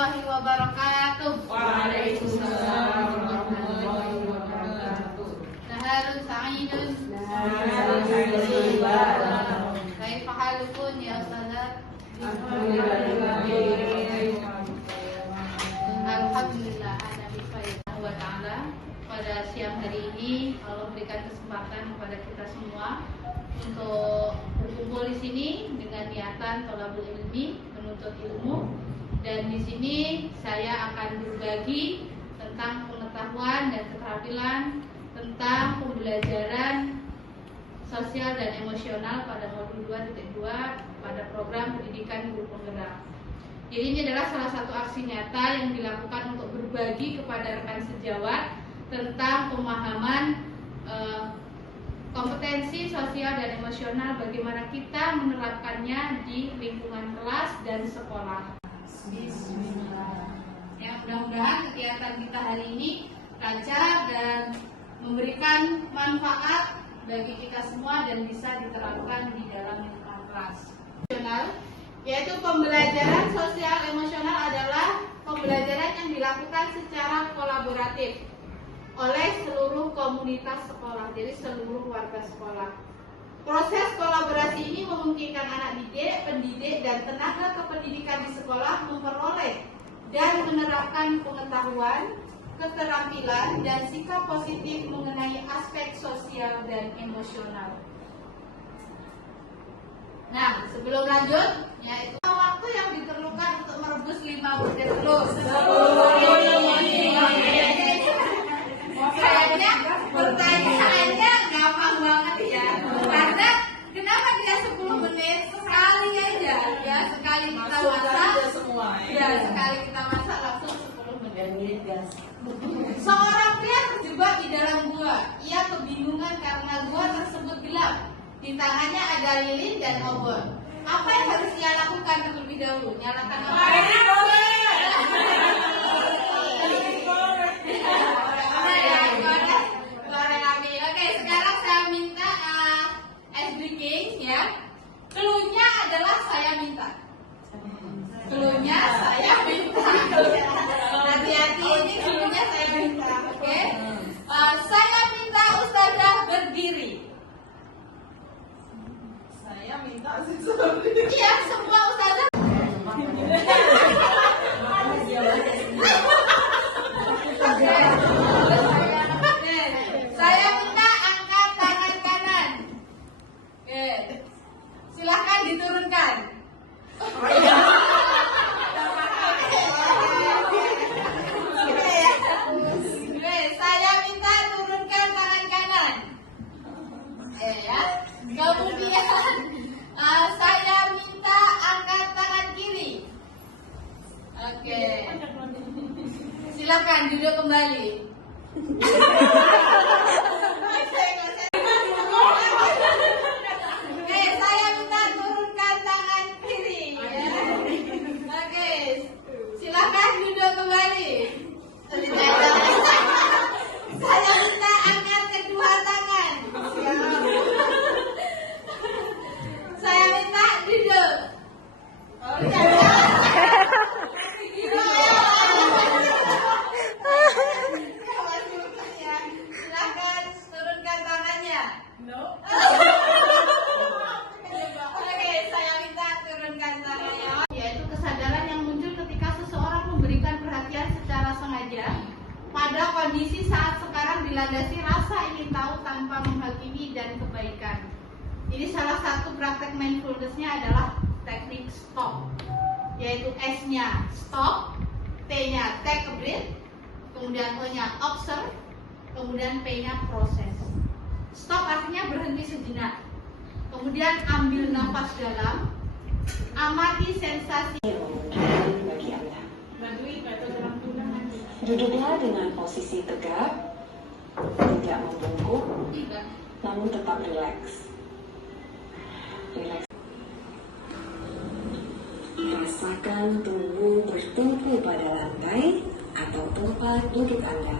warahmatullahi wabarakatuh. Waalaikumsalam warahmatullahi wabarakatuh. Naharun sa'idun. Kaifa halukum ya Ustazah? Alhamdulillah ana bi khair wa ta'ala. Pada siang hari ini Allah berikan kesempatan kepada kita semua untuk berkumpul di sini dengan niatan thalabul ilmi, menuntut ilmu. Dan di sini saya akan berbagi tentang pengetahuan dan keterampilan tentang pembelajaran sosial dan emosional pada modul 2.2 pada program pendidikan guru penggerak. Jadi ini adalah salah satu aksi nyata yang dilakukan untuk berbagi kepada rekan sejawat tentang pemahaman kompetensi sosial dan emosional, bagaimana kita menerapkannya di lingkungan kelas dan sekolah. Bismillah. Ya, mudah-mudahan kegiatan kita hari ini lancar dan memberikan manfaat bagi kita semua dan bisa diterapkan di dalam lingkungan kelas. Yaitu pembelajaran sosial emosional adalah pembelajaran yang dilakukan secara kolaboratif oleh seluruh komunitas sekolah, jadi seluruh warga sekolah. Proses kolaborasi ini memungkinkan anak didik, pendidik, dan tenaga kependidikan di sekolah memperoleh dan menerapkan pengetahuan, keterampilan, dan sikap positif mengenai aspek sosial dan emosional. Nah, sebelum lanjut, yaitu waktu yang diperlukan untuk merebus 5 butir telur. Kayaknya pertanyaannya gampang banget ya. Karena kenapa dia 10 menit? Sekali aja. Ya, sekali kita masak. Ya, sekali kita masak langsung 10 menit. Seorang pria terjebak di dalam gua. Ia kebingungan karena gua tersebut gelap. Di tangannya ada lilin dan obor. Apa yang harus ia lakukan terlebih dahulu? Nyalakan apa? Oke, sekarang saya minta ice breaking ya. Cluenya adalah saya minta. Cluenya saya minta. Hati-hati, ini cluenya saya minta. Oke. Saya minta Ustazah berdiri. Saya minta Iya, semua Ustazah. Saya minta angkat tangan kanan. Oke. Silahkan diturunkan. Oke, saya minta turunkan tangan kanan. Ya. Kemudian saya minta angkat tangan kiri. Oke. Silakan duduk kembali. Oke, saya minta turunkan tangan kiri. Oke, silakan duduk kembali. Saya minta angkat kedua tangan. Saya minta duduk. Silakan turunkan tangannya. Oke, saya minta turunkan tangannya. Yaitu kesadaran yang muncul ketika seseorang memberikan perhatian secara sengaja pada kondisi saat sekarang dilandasi rasa ingin tahu tanpa menghakimi dan kebaikan. Ini salah satu praktek mindfulness-nya adalah teknik stop, yaitu S-nya stop, T-nya take a breath, kemudian O-nya observe, kemudian P-nya proses. Stop artinya berhenti sejenak, kemudian ambil nafas dalam, amati sensasi. Bagi Anda. Duduklah dengan posisi tegak, tidak membungkuk, namun tetap rileks. Rasakan tubuh bertumpu pada lantai atau tempat duduk Anda.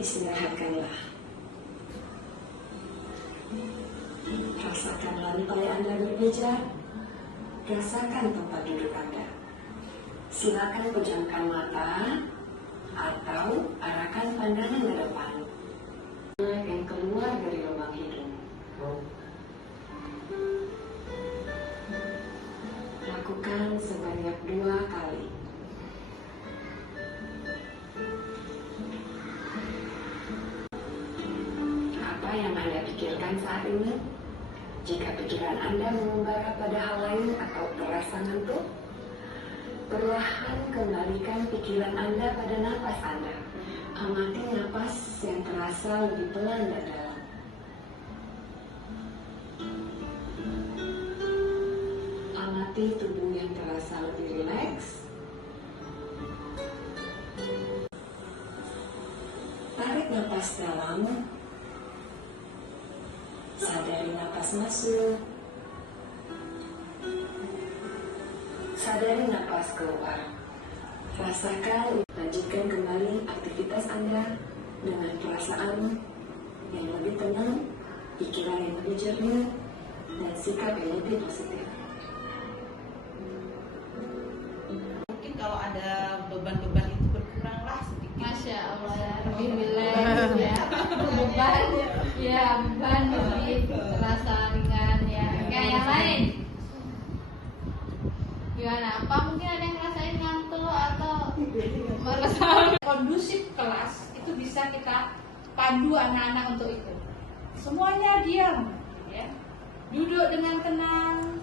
Istirahatkanlah. Rasakan lantai Anda berpijak. Rasakan tempat duduk Anda. Silakan pejamkan mata atau arahkan pandangan ke depan. Yang keluar dari lubang hidung. Lakukan sebanyak 2 kali. Apa yang Anda pikirkan saat ini? Jika pikiran Anda mengembara pada hal lain atau terasa ngantuk, perlahan kembalikan pikiran Anda pada napas Anda. Amati napas yang terasa lebih pelan dan dalam. Amati tubuh yang terasa lebih rileks. Tarik napas dalam. Sadari napas masuk. Sadari napas keluar. Rasakan, lanjutkan kembali aktivitas Anda dengan perasaan yang lebih tenang, pikiran yang lebih jernih, dan sikap yang lebih positif. Mungkin kalau ada beban-beban itu berkuranglah sedikit. Masya Allah, lebih rileks ya. Beban, ya beban lebih terasa ringan ya. Kayak yang lain. Gimana? Apa mungkin ada yang ngerasain ngantuk atau merasa kondusif kelas itu bisa kita pandu anak-anak untuk itu. Semuanya diam, ya. Duduk dengan tenang,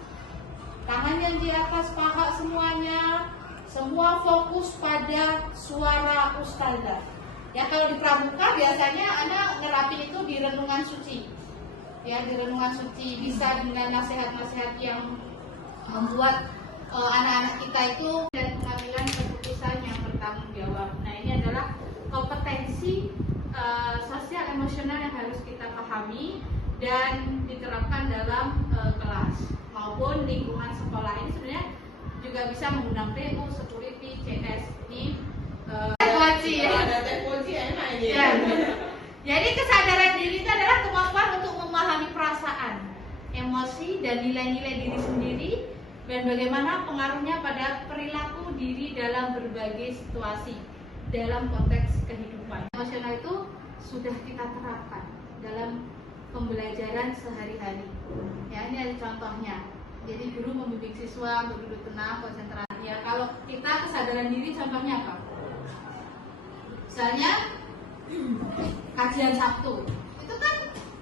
tangannya di atas paha semuanya, semua fokus pada suara ustazah. Ya kalau di pramuka biasanya anak nerapin itu di renungan suci. Ya di renungan suci bisa dengan nasihat-nasihat yang membuat anak-anak kita itu dan pengambilan keputusan yang bertanggung jawab. Nah ini adalah kompetensi sosial emosional yang harus kita pahami dan diterapkan dalam kelas maupun lingkungan sekolah. Ini sebenarnya juga bisa menggunakan PU, security, CS di teknologi ya. Ada teknologi enak ini. Ya. Jadi kesadaran diri itu adalah kemampuan untuk memahami perasaan, emosi dan nilai-nilai diri sendiri dan bagaimana pengaruhnya pada perilaku diri dalam berbagai situasi dalam konteks kehidupan. Emosional itu sudah kita terapkan dalam pembelajaran sehari-hari. Ya, ini ada contohnya. Jadi guru membimbing siswa untuk duduk tenang, konsentrasi. Ya, kalau kita kesadaran diri contohnya apa? Misalnya kajian Sabtu. Itu kan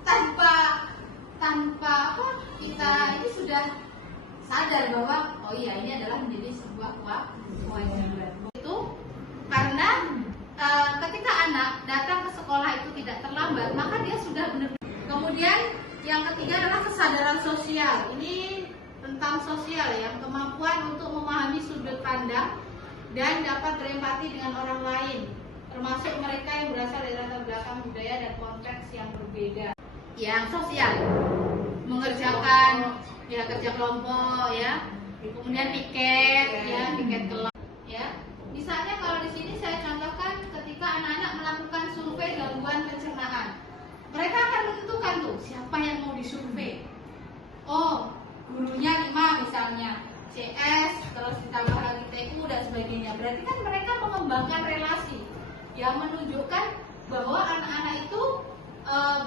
tanpa apa? Kita ini sudah sadar bahwa oh iya ini adalah menjadi sebuah kewajiban. Itu karena ketika anak datang ke sekolah itu tidak terlambat, maka dia sudah benar-benar. Kemudian yang ketiga adalah kesadaran sosial. Ini tentang sosial ya, kemampuan untuk memahami sudut pandang dan dapat berempati dengan orang lain, termasuk mereka yang berasal dari latar belakang budaya dan konteks yang berbeda. Yang sosial, mengerjakan ya kerja kelompok ya, kemudian piket ya, piket kelas ya. Misalnya kalau di sini saya contohkan ketika anak-anak melakukan survei gangguan pencernaan, mereka akan menentukan tuh siapa yang mau disurvei. Oh, gurunya 5 misalnya, CS, terus ditambah lagi TU dan sebagainya. Berarti kan mereka mengembangkan relasi yang menunjukkan bahwa anak-anak itu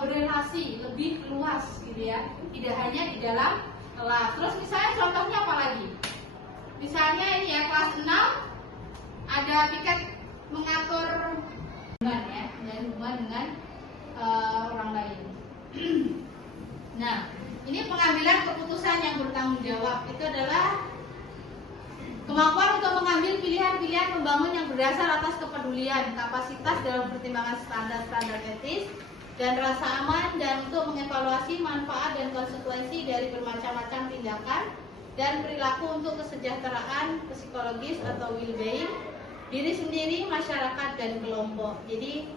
berelasi lebih luas gitu ya, tidak hanya di dalam kelas. Terus misalnya contohnya apa lagi? Misalnya ini ya kelas 6 ada piket mengatur hubungan ya, dan hubungan dengan orang lain. Nah, ini pengambilan keputusan yang bertanggung jawab itu adalah kemampuan untuk mengambil pilihan-pilihan membangun yang berdasar atas kepedulian, kapasitas dalam pertimbangan standar-standar etis, dan rasa aman, dan untuk mengevaluasi manfaat dan konsekuensi dari bermacam-macam tindakan dan perilaku untuk kesejahteraan psikologis atau well-being diri sendiri, masyarakat, dan kelompok. Jadi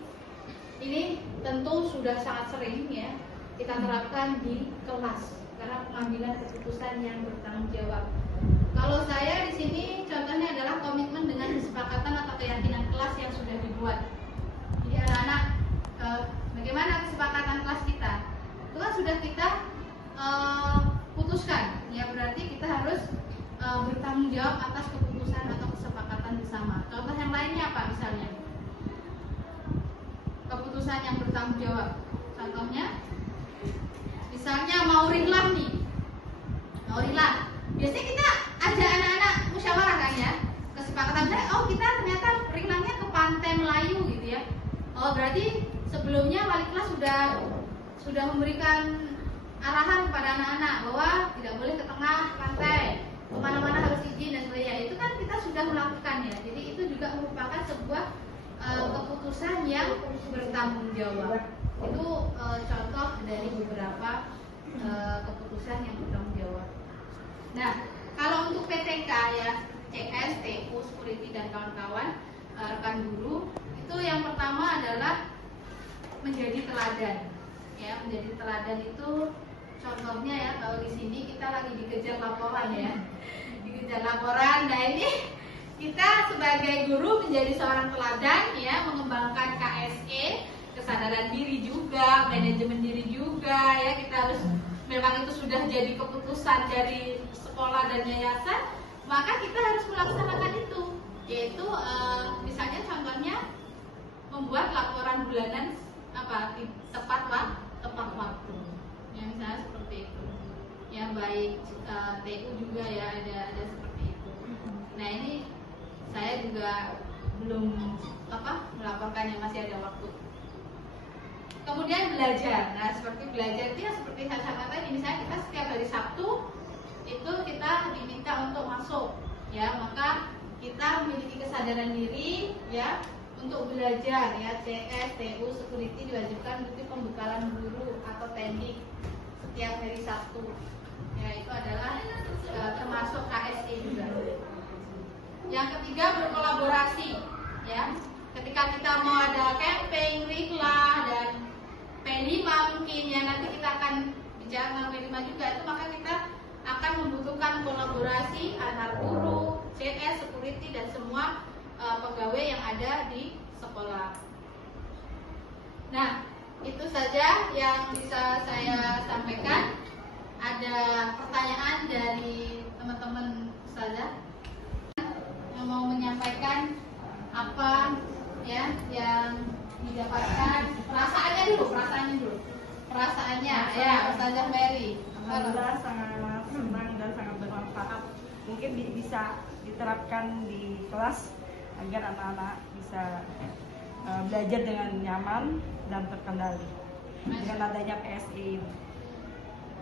ini tentu sudah sangat sering ya kita terapkan di kelas karena pengambilan keputusan yang bertanggung jawab. Kalau saya di sini contohnya adalah komitmen dengan kesepakatan atau keyakinan kelas yang sudah dibuat. Jadi anak-anak bagaimana kesepakatan kelas kita? Itu kan sudah kita putuskan. Ya berarti kita harus bertanggung jawab atas keputusan atau kesepakatan lainnya apa misalnya? Keputusan yang bertanggung jawab. Contohnya, misalnya mau rinlah nih, mau rinlah. Biasanya kita ajak anak-anak musyawarah kan ya, kesepakatan saya, oh kita ternyata ringlahnya ke Pantai Melayu gitu ya. Oh berarti sebelumnya wali kelas sudah memberikan arahan kepada anak-anak bahwa tidak boleh ke tengah pantai, kemana-mana harus izin dan sebagainya. Itu kan kita sudah melakukan ya. Jadi itu juga merupakan sebuah keputusan yang bertanggung jawab. Itu contoh dari beberapa keputusan yang bertanggung jawab. Nah, kalau untuk PTK ya, CS, TU, security dan kawan-kawan, rekan guru, itu yang pertama adalah menjadi teladan. Ya, menjadi teladan itu contohnya ya, kalau di sini kita lagi dikejar laporan ya, dikejar laporan. Nah ini kita sebagai guru menjadi seorang teladan ya, mengembangkan KSE, kesadaran diri juga, manajemen diri juga ya. Kita harus, memang itu sudah jadi keputusan dari sekolah dan yayasan, maka kita harus melaksanakan itu, yaitu misalnya contohnya membuat laporan bulanan apa tepat waktu ya, misalnya seperti itu ya. Baik TU juga ya, ada seperti itu. Nah ini saya juga belum melaporkannya, masih ada waktu. Kemudian belajar. Nah seperti belajar itu ya, seperti saya katakan ini, misalnya kita setiap hari Sabtu itu kita diminta untuk masuk ya, maka kita memiliki kesadaran diri ya untuk belajar ya. CS, TU, security diwajibkan untuk pembekalan guru atau teknik setiap hari Sabtu ya. Itu adalah termasuk KSE juga. Yang ketiga, berkolaborasi ya. Ketika kita mau ada camping, riklah dan P5 mungkin ya, nanti kita akan bicara tentang P5 juga, itu maka kita akan membutuhkan kolaborasi antar guru, CS, security dan semua pegawai yang ada di sekolah. Nah, itu saja yang bisa saya sampaikan. Ada pertanyaan dari teman-teman ustazah yang mau menyampaikan apa ya yang didapatkan, perasaannya ya, Ustazah Mary. Alhamdulillah sangat senang dan sangat bermanfaat. Mungkin bisa diterapkan di kelas agar anak-anak bisa belajar dengan nyaman dan terkendali dengan adanya PSE.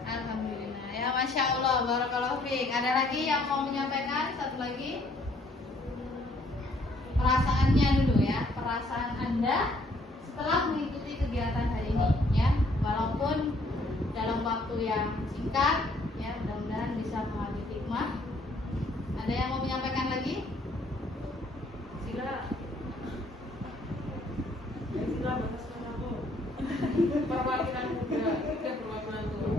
Alhamdulillah ya, Masya Allah, barakallahu fiik. Ada lagi yang mau menyampaikan? Satu lagi, perasaannya dulu ya, perasaan Anda setelah mengikuti kegiatan hari ini ya, walaupun dalam waktu yang singkat ya, mudah-mudahan bisa mengambil hikmah. Ada yang mau menyampaikan lagi? Sila batas kamu. Perwakilan muda, perwakilan tua.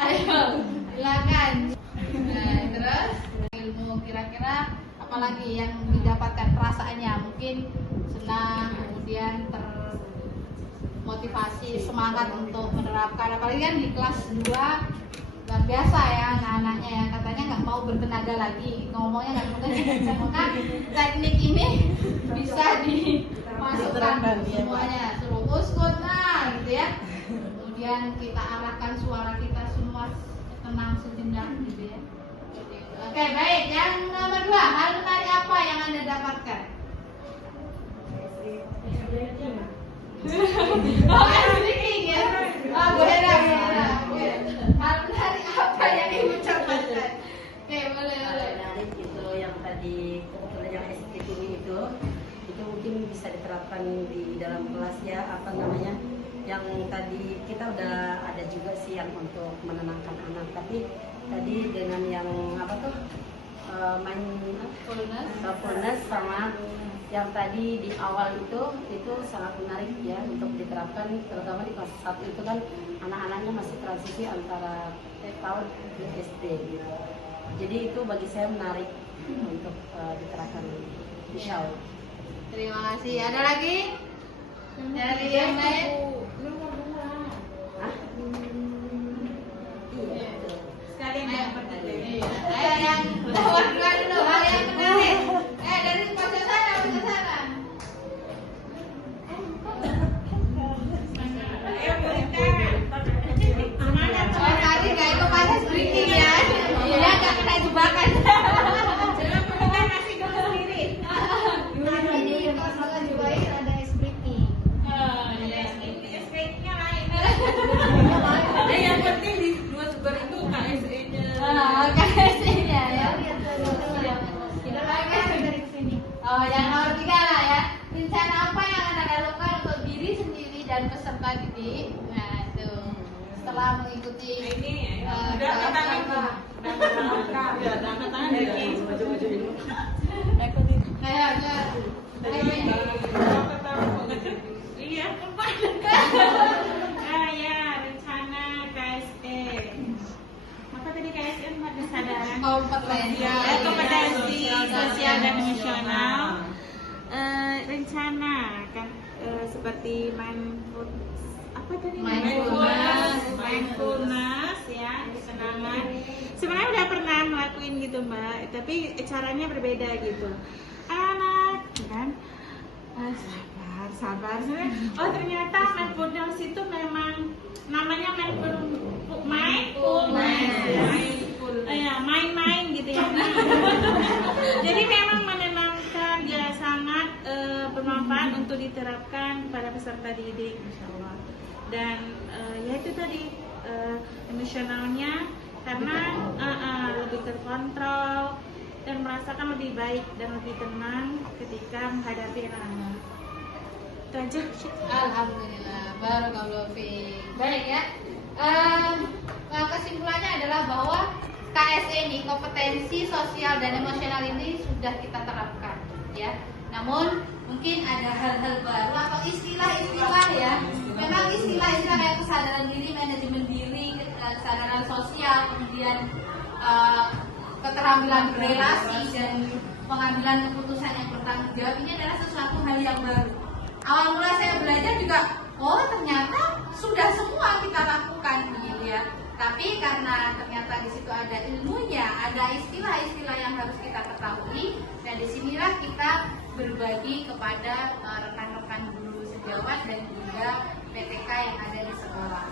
Ayo, silakan. Nah, terus ilmu kira-kira apalagi yang didapatkan, perasaannya mungkin senang, kemudian termotivasi, semangat untuk menerapkan, apalagi kan di kelas 2 luar biasa ya anak-anaknya ya, katanya nggak mau bertenaga lagi, ngomongnya nggak mungkin, maka teknik ini bisa dimasukkan semuanya, suruh uskun nah gitu ya, kemudian kita arahkan suara kita semua tenang sejenak gitu ya. Oke, baik. Yang nomor 2, hal menarik apa yang Anda dapatkan? Oh, speaking ya. Oh, boleh. Hal menarik apa yang Ibu dapatkan? Oke, boleh. Menarik itu yang tadi yang SPT itu mungkin bisa diterapkan di dalam kelas ya, apa namanya? Yang tadi kita udah ada juga sih yang untuk menenangkan anak, tapi tadi dengan yang mindfulness sama yang tadi di awal itu sangat menarik ya untuk diterapkan, terutama di kelas 1 itu kan anak-anaknya masih transisi antara tahun ke SD gitu. Jadi itu bagi saya menarik untuk diterapkan, insya Allah. Terima kasih. Ada lagi dari yang lain? Sekalian yang pertanyaan. Yang breaking ya. Iya, nggak kena jebakan. Jangan menekan nasi dulu sendiri. Ini kalau lagi baik ada es breaking. SK-nya lain. Yang penting di dua sumber itu KSE-nya. KSE-nya ya. Kita lagi dari sini. Oh, yang nomor 3 lah ya. Rencana apa yang Anda lakukan untuk diri sendiri dan peserta didik? Nah, itu. Setelah mengikuti Ini udah tangan tuh. Udah tangan dari maju-maju ini. kayak Iya, ya rencana KSE. Apa tadi KSE? Kesadaran kompetensi sosial dan emosional. Rencana kan seperti mindfulness ya, kesenangan. Sebenarnya udah pernah ngelakuin gitu Mbak, tapi caranya berbeda gitu. Anak kan sabar. Oh ternyata mindfulness itu memang namanya main-main gitu ya. Jadi memang menenangkan, ya sangat bermanfaat untuk diterapkan pada peserta didik, insya Allah. Dan ya itu tadi emosionalnya karena lebih terkontrol dan merasakan lebih baik dan lebih tenang ketika menghadapi anak-anak. Itu aja. Alhamdulillah, barakallahu fiik. Baik ya. Kesimpulannya adalah bahwa KSE ini, kompetensi sosial dan emosional ini sudah kita terapkan ya. Namun mungkin ada hal-hal baru atau istilah-istilah ya. Memang istilah-istilah kayak kesadaran diri, manajemen diri, kesadaran sosial, kemudian keterampilan berrelasi dan pengambilan keputusan yang bertanggung jawab ini adalah sesuatu hal yang baru. Awal mula saya belajar juga, oh ternyata sudah semua kita lakukan gitu ya. Tapi karena ternyata di situ ada ilmunya, ada istilah-istilah yang harus kita ketahui, dan disinilah kita berbagi kepada rekan-rekan guru sejawat dan juga PTK yang ada di sekolah.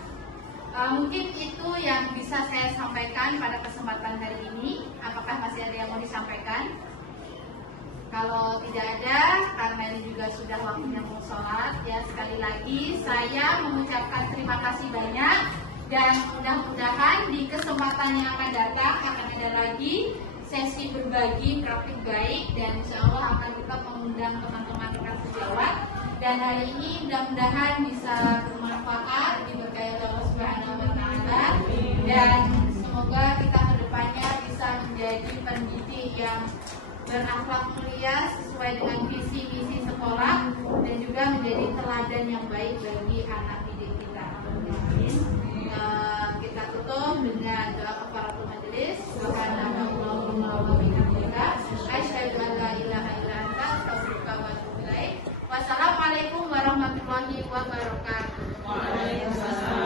Mungkin itu yang bisa saya sampaikan pada kesempatan hari ini. Apakah masih ada yang mau disampaikan? Kalau tidak ada, karena ini juga sudah waktunya mau sholat, ya sekali lagi saya mengucapkan terima kasih banyak, dan mudah-mudahan di kesempatan yang akan datang akan ada lagi sesi berbagi praktik baik, dan insya Allah akan tetap mengundang teman-teman rekan sejawat. Dan hari ini mudah-mudahan bisa bermanfaat, diberkahi Allah Subhanahu wa Ta'ala, dan semoga kita kedepannya bisa menjadi pendidik yang berakhlak mulia sesuai dengan visi misi sekolah, dan juga menjadi teladan yang baik bagi anak didik kita. Amin. Kita tutup dengan doa kafaratul majelis. Subhanallahumma wa bihamdika, asyhadu an la ilaha illa anta, astaghfiruka wa atubu ilaik. Wassalamualaikum warahmatullahi wabarakatuh. Waalaikumsalam.